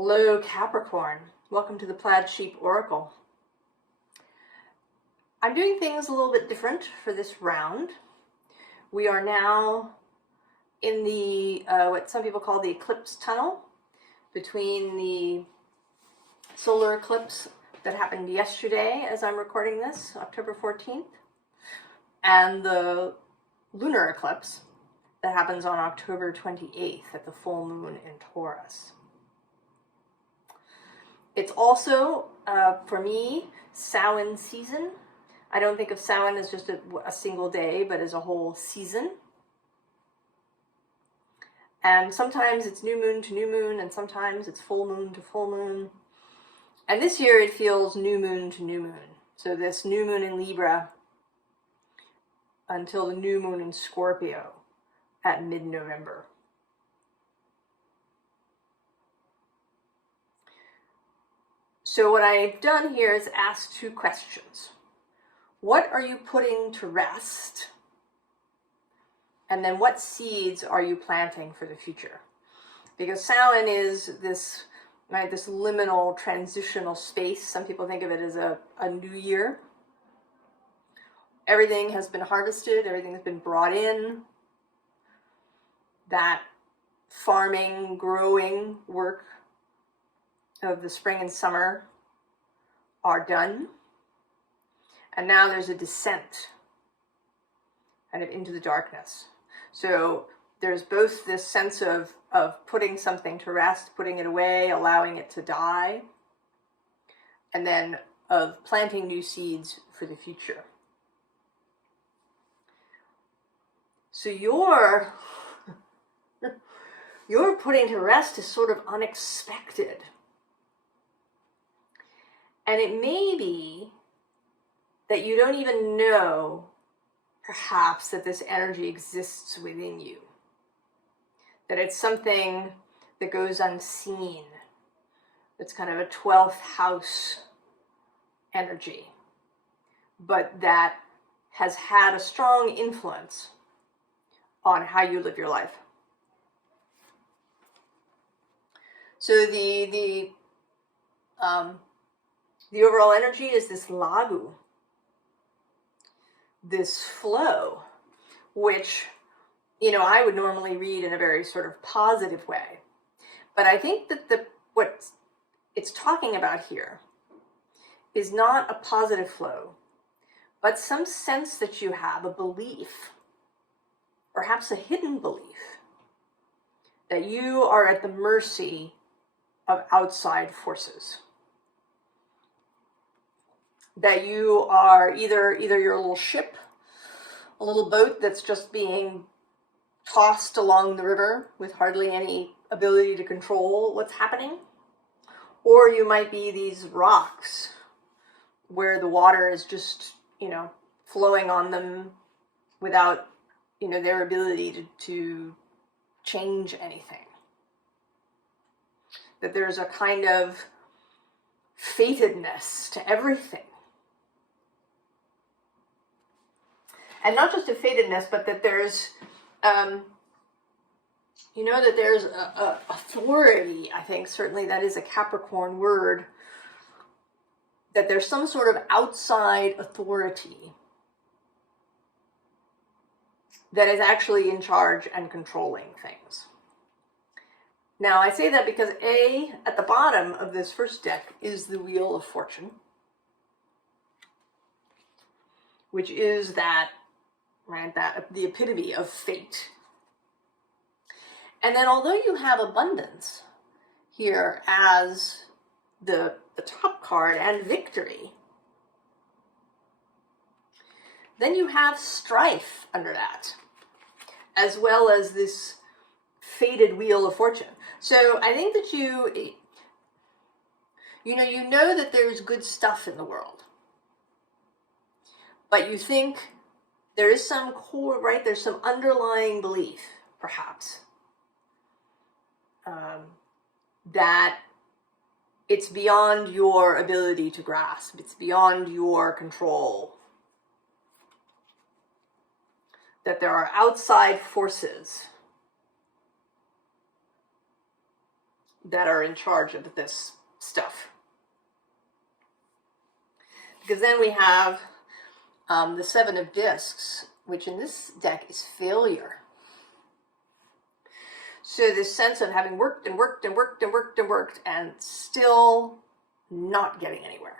Hello, Capricorn. Welcome to the Plaid Sheep Oracle. I'm doing things a little bit different for this round. We are now in the, what some people call the eclipse tunnel, between the solar eclipse that happened yesterday as I'm recording this, October 14th, and the lunar eclipse that happens on October 28th at the full moon in Taurus. It's also, for me, Samhain season. I don't think of Samhain as just a single day, but as a whole season. And sometimes it's new moon to new moon, and sometimes it's full moon to full moon. And this year it feels new moon to new moon. So this new moon in Libra until the new moon in Scorpio at mid-November. So what I've done here is ask two questions. What are you putting to rest? And then what seeds are you planting for the future? Because Samhain is this, right, this liminal transitional space. Some people think of it as a new year. Everything has been harvested, everything has been brought in. That farming, growing work of the spring and summer are done. And now there's a descent kind of into the darkness. So there's both this sense of putting something to rest, putting it away, allowing it to die, and then of planting new seeds for the future. So your putting to rest is sort of unexpected. And it may be that you don't even know, perhaps, that this energy exists within you. That it's something that goes unseen. It's kind of a 12th house energy, but that has had a strong influence on how you live your life. So the overall energy is this lagu, this flow, which, I would normally read in a very sort of positive way. But I think that what it's talking about here is not a positive flow, but some sense that you have a belief, perhaps a hidden belief, that you are at the mercy of outside forces. That you are either you're a little ship, a little boat that's just being tossed along the river with hardly any ability to control what's happening, or you might be these rocks where the water is just, flowing on them without, their ability to change anything. That there's a kind of fatedness to everything. And not just a fatedness, but that there's, that there's a authority, I think, certainly that is a Capricorn word, that there's some sort of outside authority that is actually in charge and controlling things. Now, I say that because at the bottom of this first deck is the Wheel of Fortune, which is that, right, the epitome of fate. And then although you have abundance here as the top card and victory, then you have strife under that, as well as this fated Wheel of Fortune. So I think that you know that there's good stuff in the world, but you think there is some core, right? There's some underlying belief, perhaps, that it's beyond your ability to grasp. It's beyond your control. That there are outside forces that are in charge of this stuff. Because then we have the Seven of Discs, which in this deck is failure. So this sense of having worked and worked and worked and worked and worked and still not getting anywhere.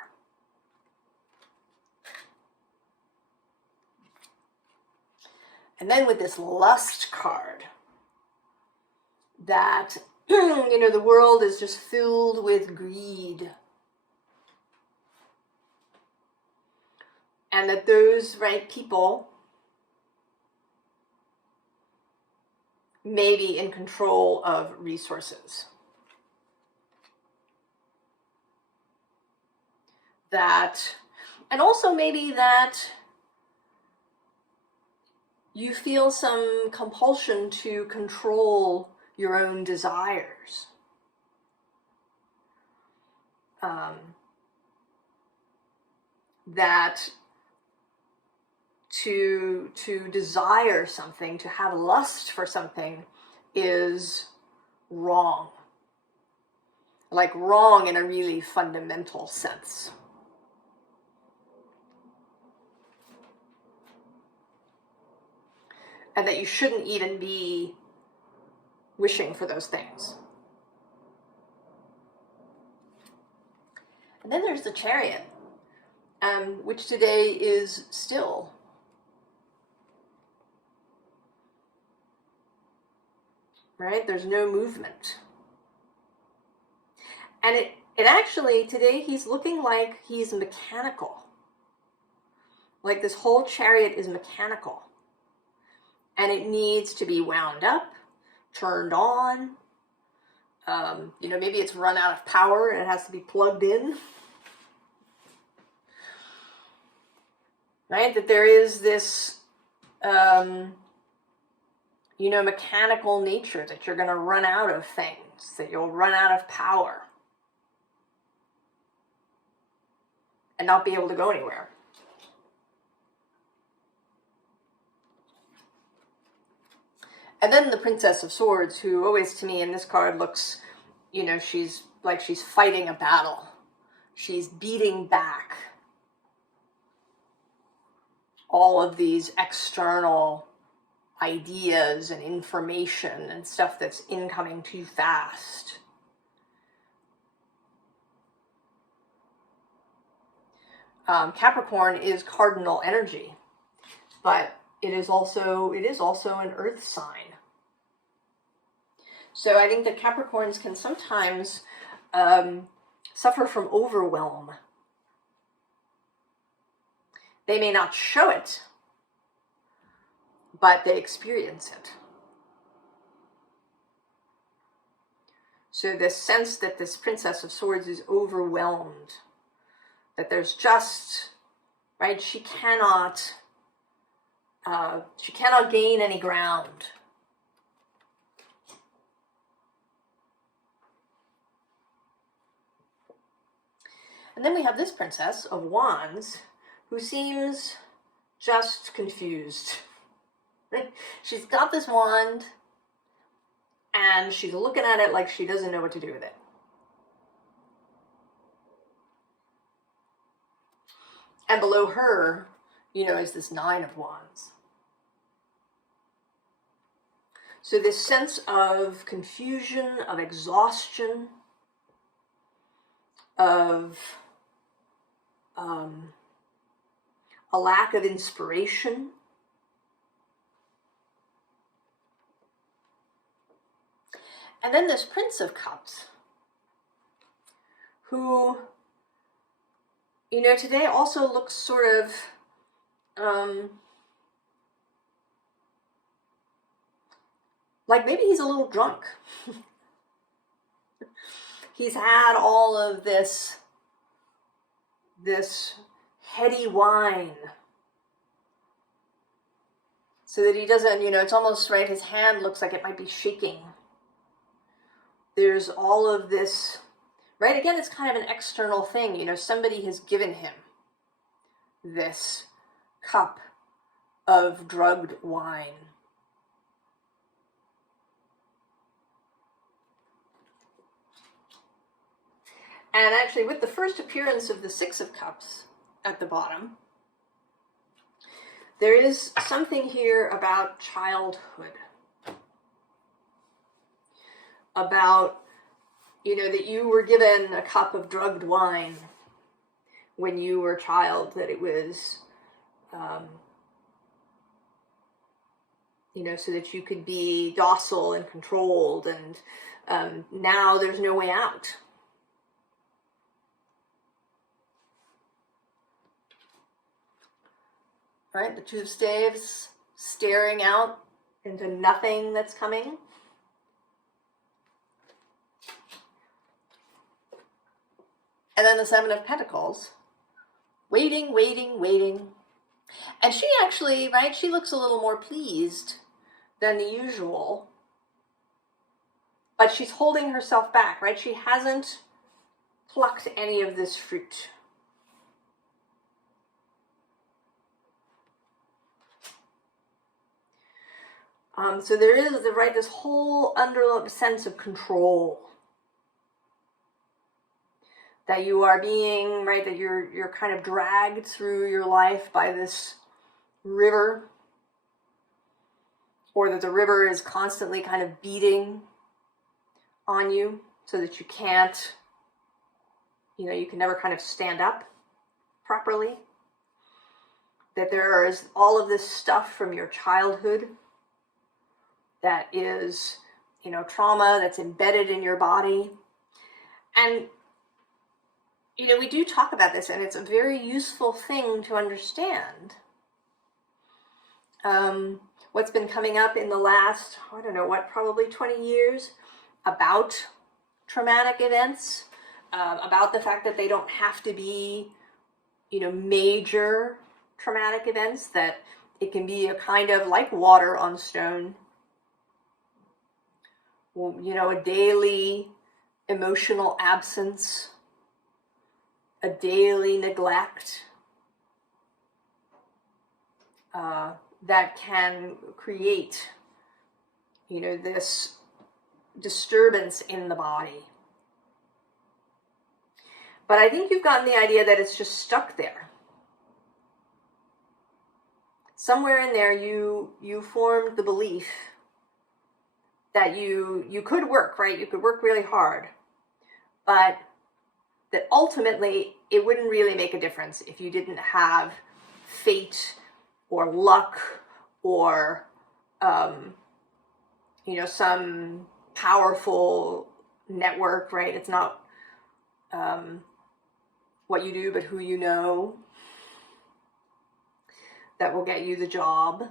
And then with this Lust card, that, you know, the world is just filled with greed. And that those right people may be in control of resources. That, and also maybe that you feel some compulsion to control your own desires. That to desire something, to have lust for something, is wrong. Like wrong in a really fundamental sense. And that you shouldn't even be wishing for those things. And then there's the Chariot, which today is still. Right? There's no movement. And it actually, today he's looking like he's mechanical. Like this whole Chariot is mechanical. And it needs to be wound up, turned on. You know, maybe it's run out of power and it has to be plugged in. Right? That there is this, you know, mechanical nature, that you're going to run out of things, that you'll run out of power and not be able to go anywhere. And then the Princess of Swords, who always to me in this card looks, you know, she's like she's fighting a battle. She's beating back all of these external ideas and information and stuff that's incoming too fast. Capricorn is cardinal energy, but it is also an earth sign. So I think that Capricorns can sometimes suffer from overwhelm. They may not show it, but they experience it. So this sense that this Princess of Swords is overwhelmed, that there's just, right, she cannot gain any ground. And then we have this Princess of Wands, who seems just confused. She's got this wand, and she's looking at it like she doesn't know what to do with it. And below her, you know, is this Nine of Wands. So this sense of confusion, of exhaustion, of a lack of inspiration. And then this Prince of Cups, who, you know, today also looks sort of like maybe he's a little drunk. He's had all of this heady wine, so that he doesn't, you know, it's almost, right, his hand looks like it might be shaking. There's all of this, right, again, it's kind of an external thing, you know, somebody has given him this cup of drugged wine. And actually, with the first appearance of the Six of Cups at the bottom, there is something here about childhood. About, you know, that you were given a cup of drugged wine when you were a child, that it was, you know, so that you could be docile and controlled, and now there's no way out. Right, the Two of Staves staring out into nothing that's coming. And then the Seven of Pentacles, waiting, waiting, waiting. And she actually, right, she looks a little more pleased than the usual. But she's holding herself back, right? She hasn't plucked any of this fruit. So there is, right, this whole underlying sense of control. That you are being, right, that you're kind of dragged through your life by this river. Or that the river is constantly kind of beating on you so that you can't, you know, you can never kind of stand up properly. That there is all of this stuff from your childhood that is, you know, trauma that's embedded in your body. And, you know, we do talk about this, and it's a very useful thing to understand. What's been coming up in the last, I don't know what, probably 20 years about traumatic events, about the fact that they don't have to be, you know, major traumatic events, that it can be a kind of like water on stone. You know, a daily emotional absence, a daily neglect that can create, you know, this disturbance in the body. But I think you've gotten the idea that it's just stuck there. Somewhere in there you formed the belief that you could work, right? You could work really hard, but that ultimately it wouldn't really make a difference if you didn't have fate or luck or, you know, some powerful network, right? It's not what you do, but who you know that will get you the job.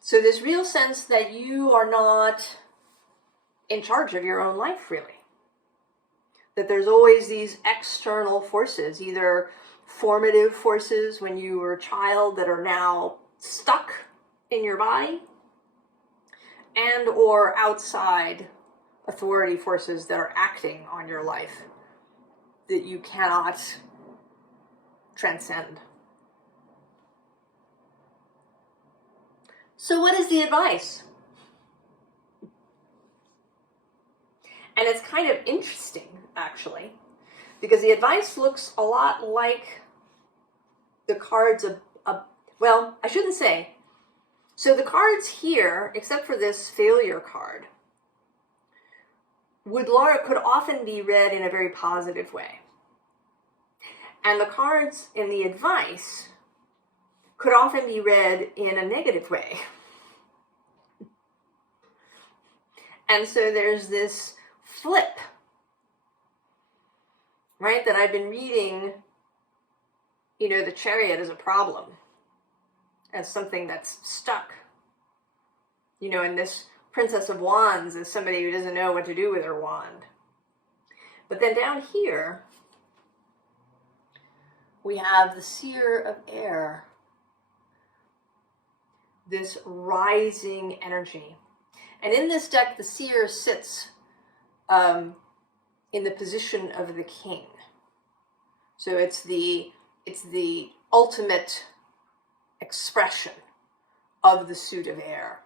So this real sense that you are not in charge of your own life, really. That there's always these external forces, either formative forces when you were a child that are now stuck in your body, and or outside authority forces that are acting on your life that you cannot transcend. So what is the advice? And it's kind of interesting, actually, because the advice looks a lot like the cards of well, I shouldn't say. So the cards here, except for this failure card, could often be read in a very positive way. And the cards in the advice could often be read in a negative way. And so there's this flip, right? That I've been reading, you know, the Chariot as a problem, as something that's stuck. You know, and this Princess of Wands is somebody who doesn't know what to do with her wand. But then down here, we have the Seer of Air, this rising energy. And in this deck, the Seer sits in the position of the King. So it's the ultimate expression of the suit of air.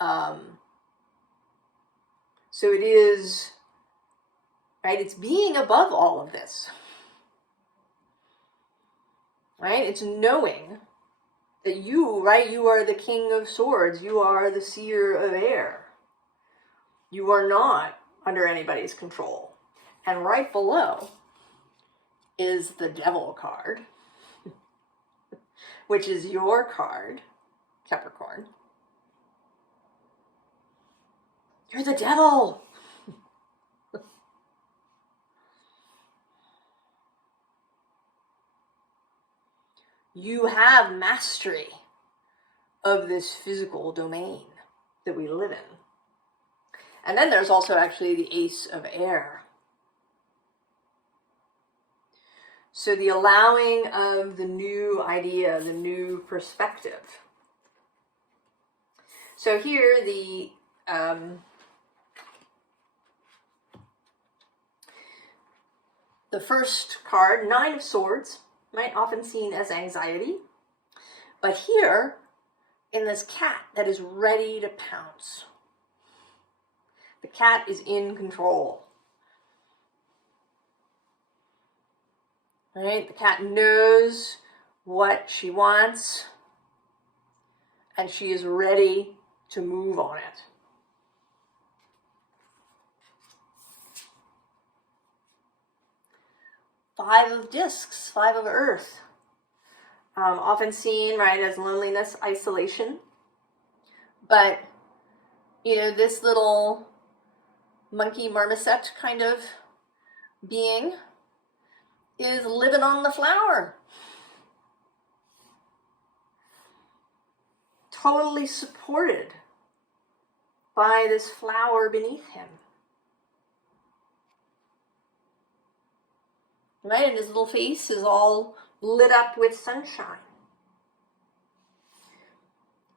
So it is, right, it's being above all of this. Right? It's knowing that you, right, you are the King of Swords. You are the Seer of Air. You are not under anybody's control. And right below is the Devil card, which is your card, Capricorn. You're the devil. You have mastery of this physical domain that we live in. And then there's also actually the Ace of Air. So the allowing of the new idea, the new perspective. So here the first card, Nine of Swords, right, often seen as anxiety. But here, in this cat that is ready to pounce. The cat is in control. Right? The cat knows what she wants, and she is ready to move on it. Five of Discs, Five of Earth. Often seen, right, as loneliness, isolation. But, you know, this little monkey marmoset kind of being is living on the flower. Totally supported by this flower beneath him. Right, and his little face is all lit up with sunshine.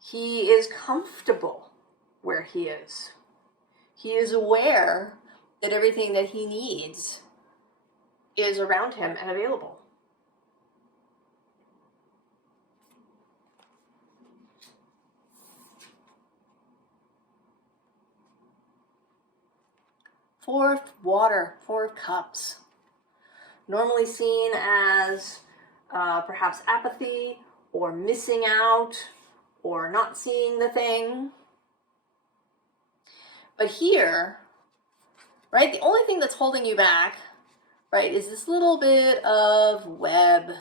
He is comfortable where he is. He is aware that everything that he needs is around him and available. Four of Water, Four of Cups. Normally seen as perhaps apathy or missing out or not seeing the thing. But here, right, the only thing that's holding you back, right, is this little bit of web,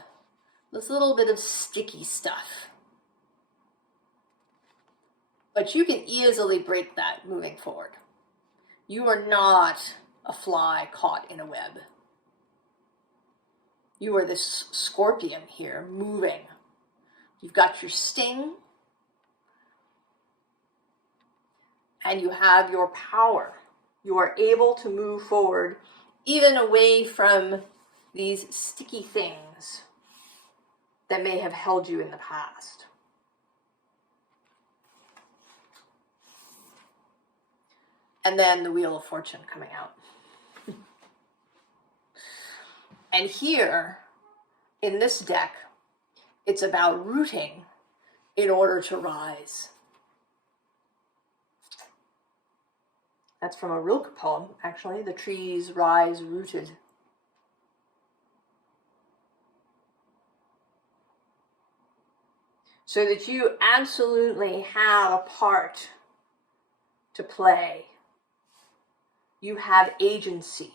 this little bit of sticky stuff. But you can easily break that moving forward. You are not a fly caught in a web. You are this scorpion here, moving. You've got your sting, and you have your power. You are able to move forward, even away from these sticky things that may have held you in the past. And then the Wheel of Fortune coming out. And here, in this deck, it's about rooting in order to rise. That's from a Rilke poem, actually. The trees rise rooted. So that you absolutely have a part to play. You have agency.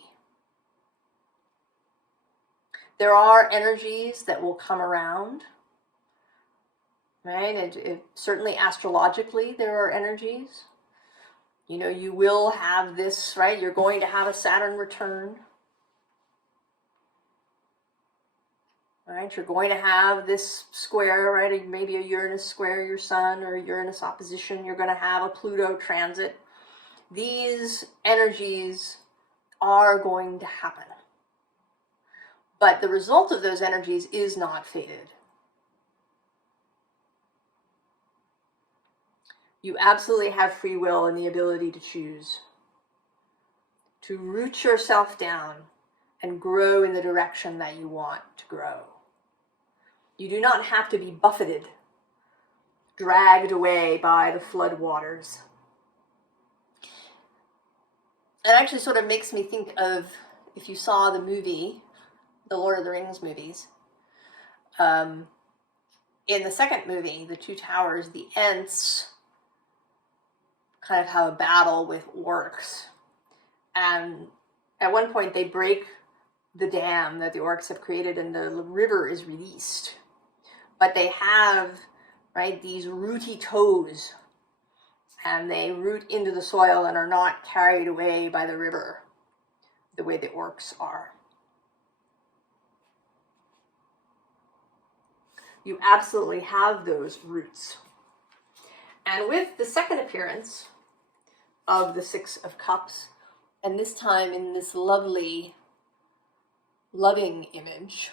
There are energies that will come around, right? Certainly astrologically, there are energies. You know, you will have this, right? You're going to have a Saturn return. Right? You're going to have this square, right? Maybe a Uranus square your sun or Uranus opposition. You're going to have a Pluto transit. These energies are going to happen. But the result of those energies is not fated. You absolutely have free will and the ability to choose. To root yourself down and grow in the direction that you want to grow. You do not have to be buffeted, dragged away by the flood waters It actually sort of makes me think of, if you saw the movie, the Lord of the Rings movies, in the second movie, The Two Towers, the Ents kind of have a battle with orcs. And at one point they break the dam that the orcs have created and the river is released. But they have, right, these rooty toes, and they root into the soil and are not carried away by the river the way the orcs are. You absolutely have those roots. And with the second appearance of the Six of Cups, and this time in this lovely, loving image,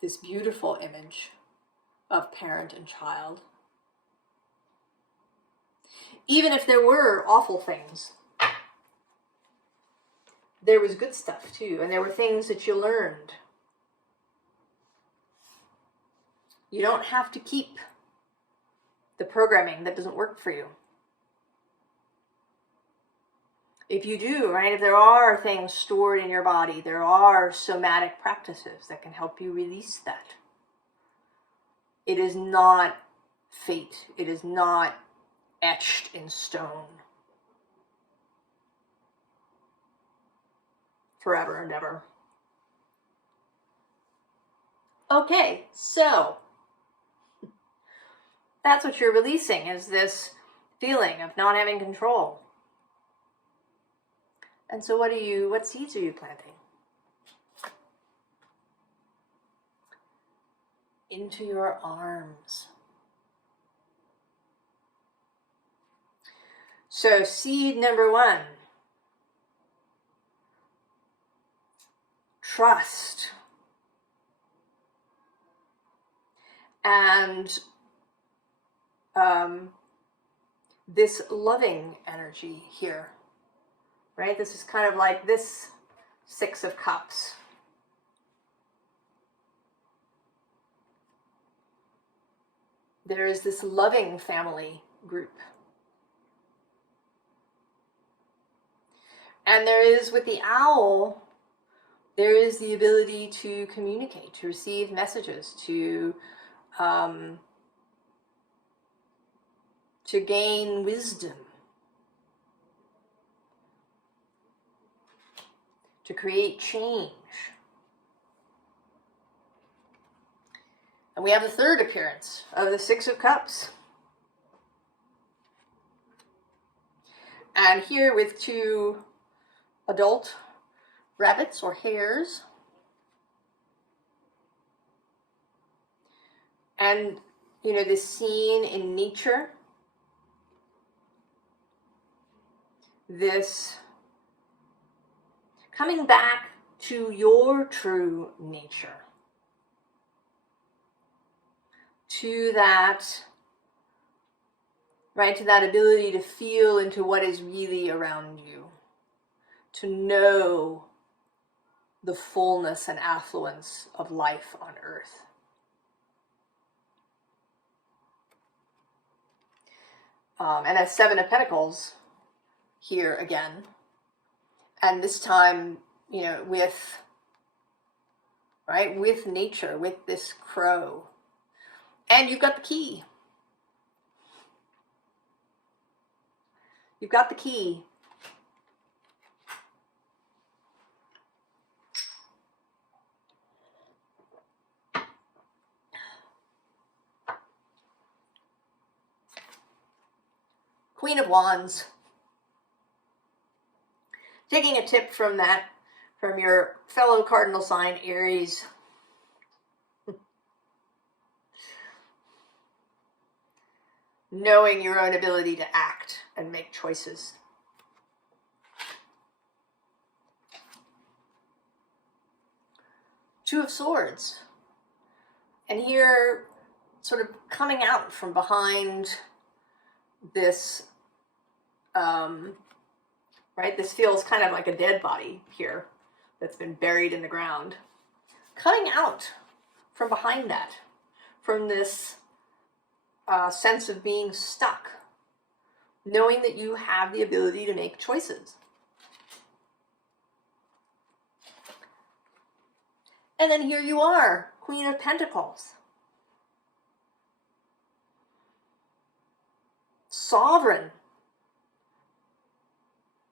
this beautiful image of parent and child. Even if there were awful things, there was good stuff too, and there were things that you learned. You don't have to keep the programming that doesn't work for you. If you do, right, if there are things stored in your body, there are somatic practices that can help you release that. It is not fate. It is not etched in stone forever and ever. Okay, so that's what you're releasing, is this feeling of not having control. And so what seeds are you planting? Into your arms. So seed number 1, trust. And this loving energy here, right? This is kind of like this Six of Cups. There is this loving family group. And there is, with the owl, there is the ability to communicate, to receive messages, to gain wisdom, to create change. And we have the third appearance of the Six of Cups. And here with 2 adult rabbits or hares. And, you know, this scene in nature, this coming back to your true nature, to that, right, to that ability to feel into what is really around you, to know the fullness and affluence of life on earth. And a 7 of Pentacles here again, and this time, you know, with nature, with this crow. And you've got the key. You've got the key. Queen of Wands. Taking a tip from your fellow cardinal sign, Aries. Knowing your own ability to act and make choices. Two of Swords. And here, sort of coming out from behind this, right? This feels kind of like a dead body here that's been buried in the ground. Coming out from behind that, from this sense of being stuck, knowing that you have the ability to make choices. And then here you are, Queen of Pentacles. Sovereign.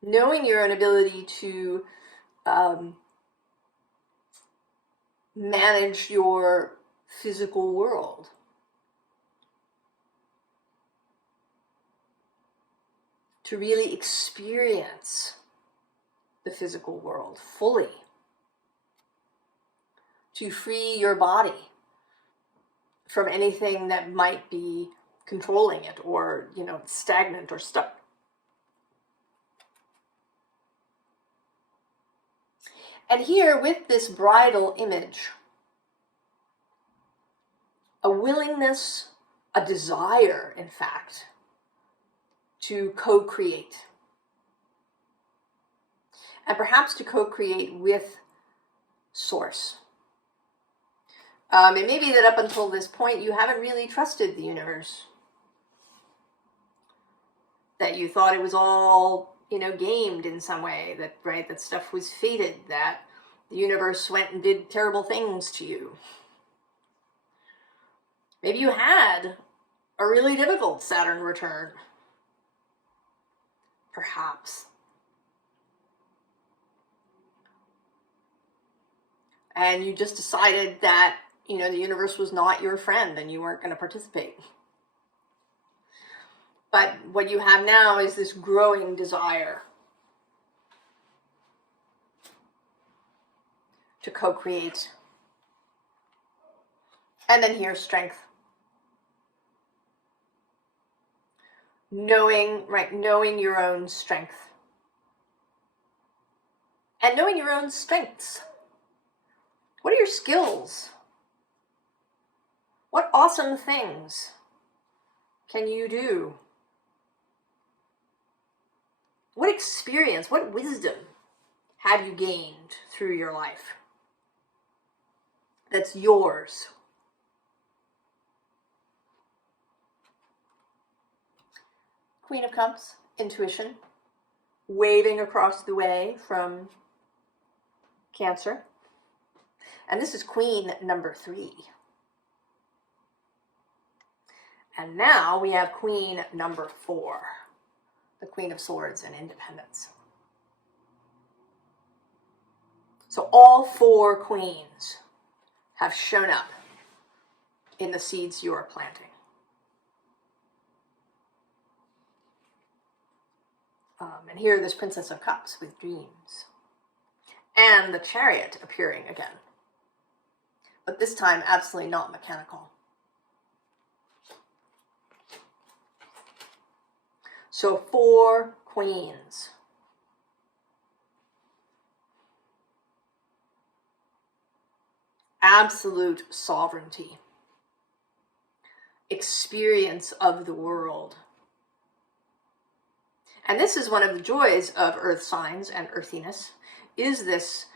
Knowing your own ability to manage your physical world. To really experience the physical world fully. To free your body from anything that might be controlling it or, stagnant or stuck. And here with this bridal image, a willingness, a desire, in fact, to co-create. And perhaps to co-create with Source. It may be that up until this point you haven't really trusted the universe. That you thought it was all, gamed in some way, that stuff was fated, that the universe went and did terrible things to you. Maybe you had a really difficult Saturn return. Perhaps. And you just decided that, the universe was not your friend and you weren't going to participate. But what you have now is this growing desire to co-create. And then here's strength. Knowing your own strength. And knowing your own strengths. What are your skills? What awesome things can you do? What experience, what wisdom have you gained through your life that's yours? Queen of Cups, intuition, waving across the way from Cancer. And this is Queen number 3. And now we have Queen number 4, the Queen of Swords and Independence. So all 4 queens have shown up in the seeds you are planting. And here this Princess of Cups with dreams. And the Chariot appearing again. But this time absolutely not mechanical. So 4 queens. Absolute sovereignty. Experience of the world. And this is one of the joys of earth signs and earthiness, is this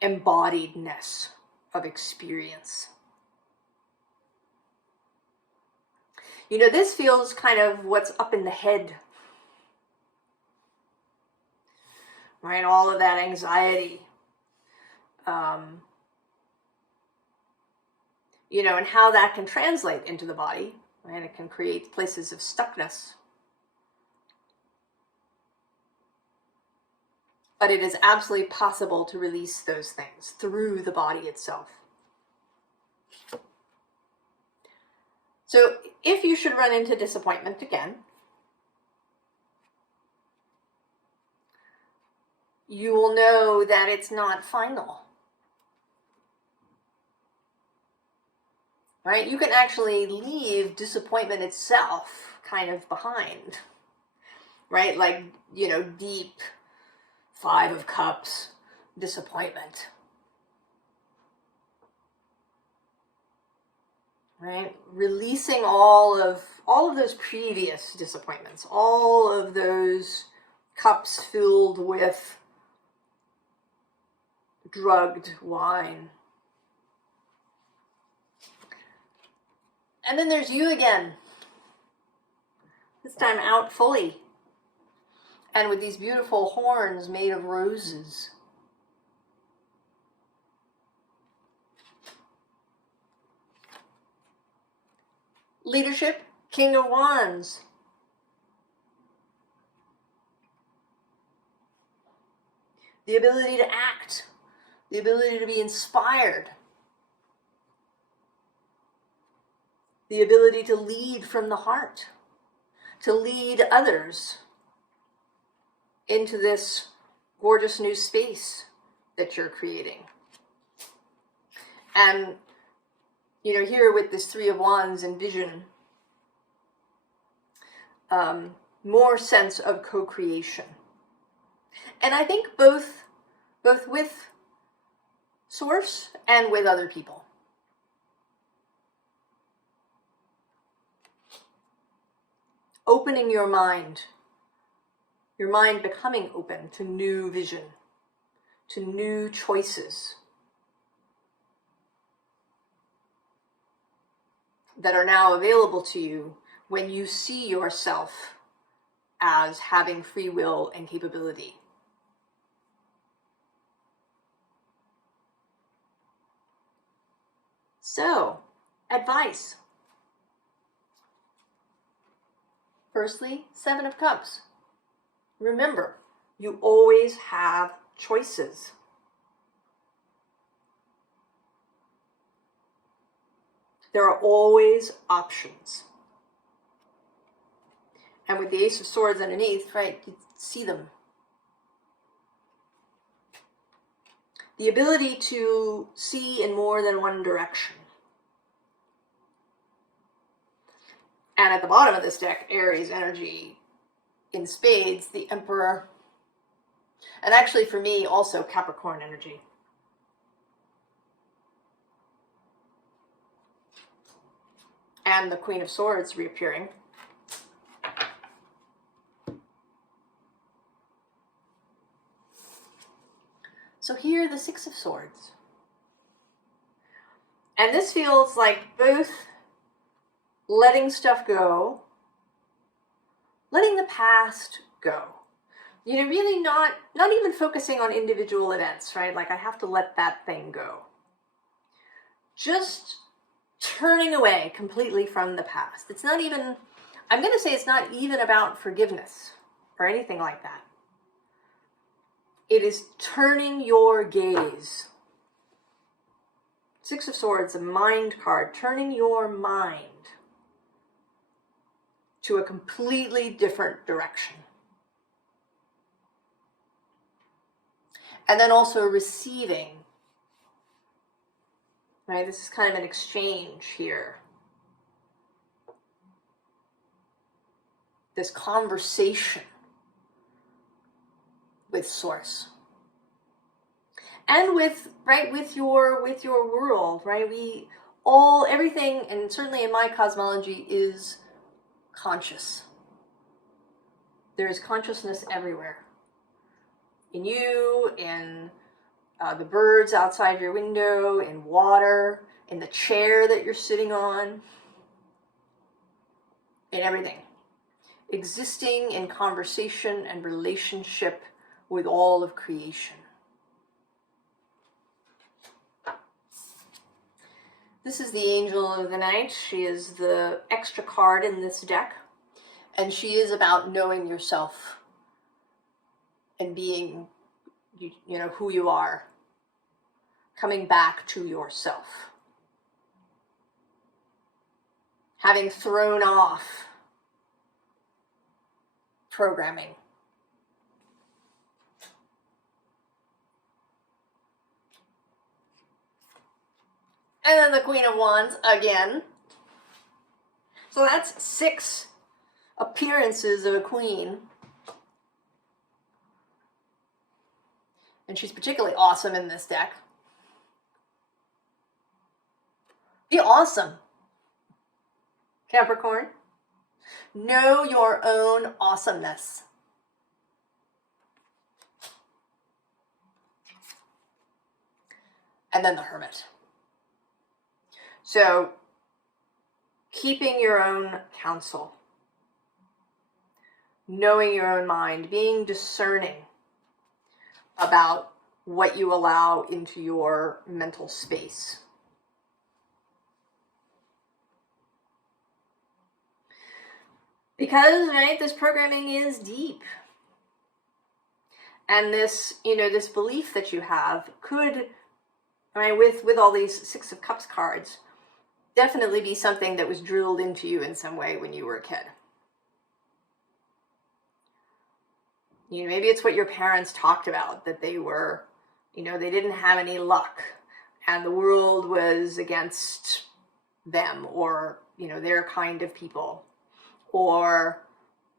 embodiedness of experience. This feels kind of what's up in the head. Right? All of that anxiety. And how that can translate into the body. Right? It can create places of stuckness. But it is absolutely possible to release those things through the body itself. So if you should run into disappointment again, you will know that it's not final. Right? You can actually leave disappointment itself kind of behind. Right? Like, deep 5 of Cups disappointment. Right? Releasing all of those previous disappointments, all of those cups filled with drugged wine. And then there's you again. This time out fully and with these beautiful horns made of roses. Leadership, King of Wands. The ability to act, the ability to be inspired, the ability to lead from the heart, to lead others into this gorgeous new space that you're creating. And, you know, here with this Three of Wands and vision, more sense of co-creation. And I think both with Source and with other people. Opening your mind becoming open to new vision, to new choices that are now available to you when you see yourself as having free will and capability. So, advice. Firstly, Seven of Cups. Remember, you always have choices. There are always options. And with the Ace of Swords underneath, right, you see them. The ability to see in more than one direction. And at the bottom of this deck, Aries energy in spades, the Emperor. And actually for me, also Capricorn energy. And the Queen of Swords reappearing. So here, the Six of Swords. And this feels like both letting stuff go, letting the past go. You know, really not even focusing on individual events, right? Like I have to let that thing go. Just turning away completely from the past. It's not even, I'm going to say it's not even about forgiveness or anything like that. It is turning your gaze. Six of Swords, a mind card, turning your mind to a completely different direction. And then also receiving, right? This is kind of an exchange here. This conversation with Source. And with, right, with your world, right? Everything, and certainly in my cosmology, is conscious. There is consciousness everywhere. In you, in the birds outside your window, in water, in the chair that you're sitting on, in everything. Existing in conversation and relationship with all of creation. This is the Angel of the Night. She is the extra card in this deck. And she is about knowing yourself and being, you know, who you are. Coming back to yourself. Having thrown off programming. And then the Queen of Wands again. So that's 6 appearances of a queen. And she's particularly awesome in this deck. Be awesome, Capricorn. Know your own awesomeness. And then the Hermit. So, keeping your own counsel. knowing your own mind, being discerning about what you allow into your mental space. Because, right, this programming is deep. And this, this belief that you have could, right, with all these Six of Cups cards, definitely be something that was drilled into you in some way when you were a kid. Maybe it's what your parents talked about, that they were, they didn't have any luck and the world was against them, or, their kind of people, or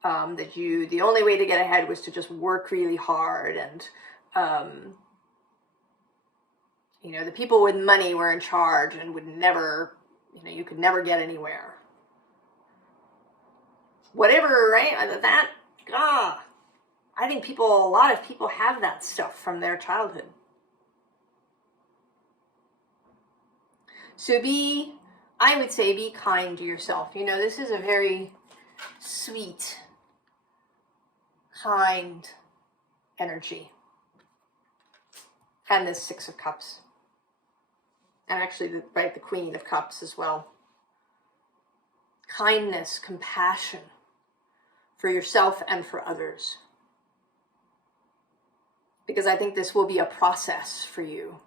that the only way to get ahead was to just work really hard, and, the people with money were in charge and would never, you could never get anywhere. Whatever, right? I think a lot of people have that stuff from their childhood. So I would say, be kind to yourself. This is a very sweet, kind energy. And this Six of Cups. And actually, the Queen of Cups as well. Kindness, compassion for yourself and for others. Because I think this will be a process for you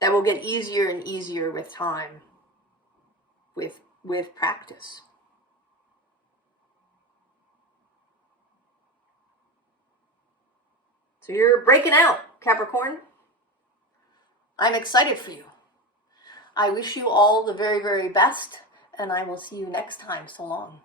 that will get easier and easier with time, with practice. So you're breaking out, Capricorn. I'm excited for you. I wish you all the very, very best, and I will see you next time. So long.